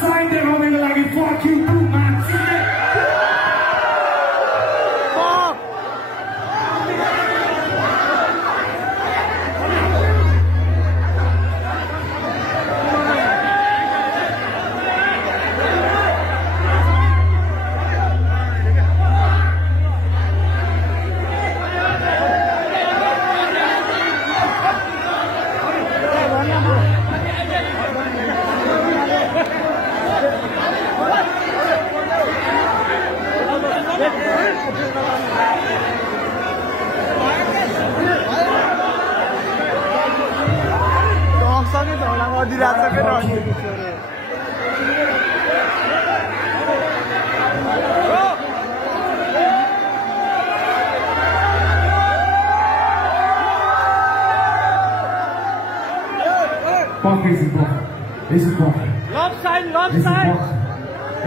Sign देखाउनको लागि fuck you to मान्छे Is it fuck? Love sign, love sign.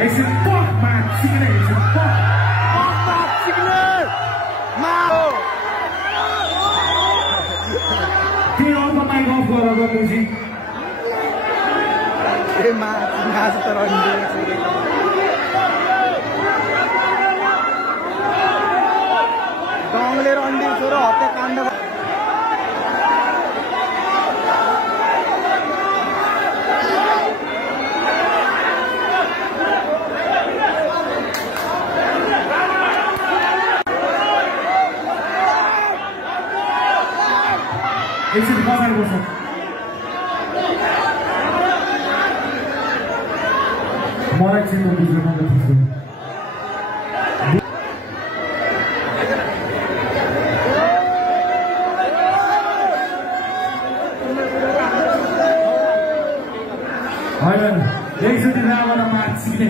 Is it fuck, man? Signal, is it fuck? Fuck, signal. Mao. Turn on the mic off, go over, music. Hey, man, has to run this. Dongle run this, or hotte kanda. एकछिन पछाडि बस्छ मलाई चिन्नु बुझ्नु नथिन्छ हैन एकचोटि रावण मान्छेले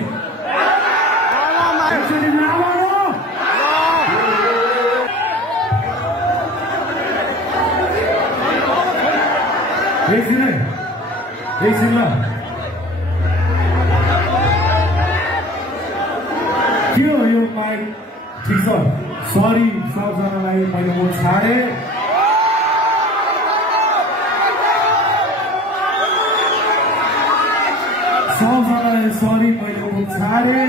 एकचोटि रावण एकछिन ल के हो यो माइक ठिक छ सरी सबजनालाई मैले म छाडे सबजनालाई सरी मैले म छाडे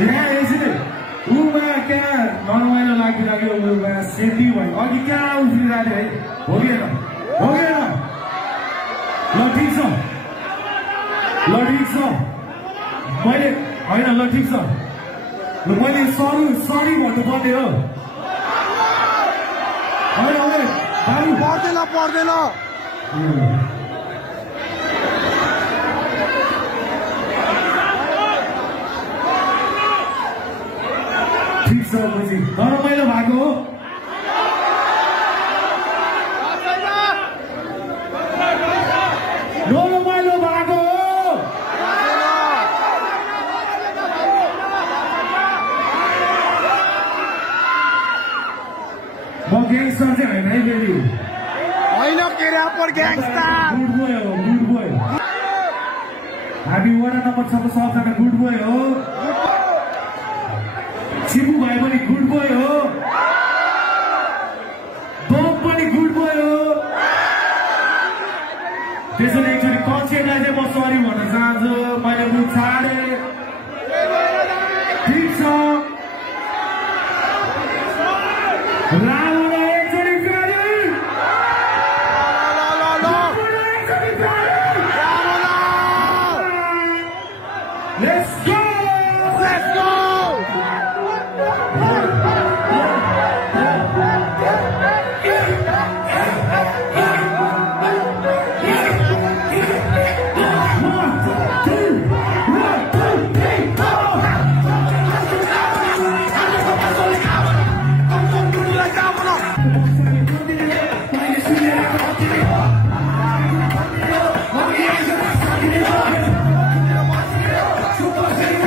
यहाँ एकछिन उमा क्या नरमाइलो लागिरहेको उमा सेती भयो अघि कहाँ उफ्रिरहेको है हो कि ल ठिक छ मैले होइन ल ठिक छ ल मैले सरी भन्नुपर्ने हो होइन बाबु पर्दैन ठिक छ बुझी नरमाइलो भएको हो नरमाइलो भएको हो म ग्याङ्स्टर चाहिँ होइन है फेरि होइन के ऱ्यापर ग्याङ्स्टर गुड बोय हामी वडा नम्बर 6 को सबजना गुड बोय हो शिवु भाइ पनि गुड बोय हो बम पनि गुड बोय हो त्यसैले एकचोटि कक्षेलाई चाहिँ म सरी भन्न चाहन्छु मैले मुख छाडे ठिक छ रावण एकचोटि फेरि Let's go! Let's go! Super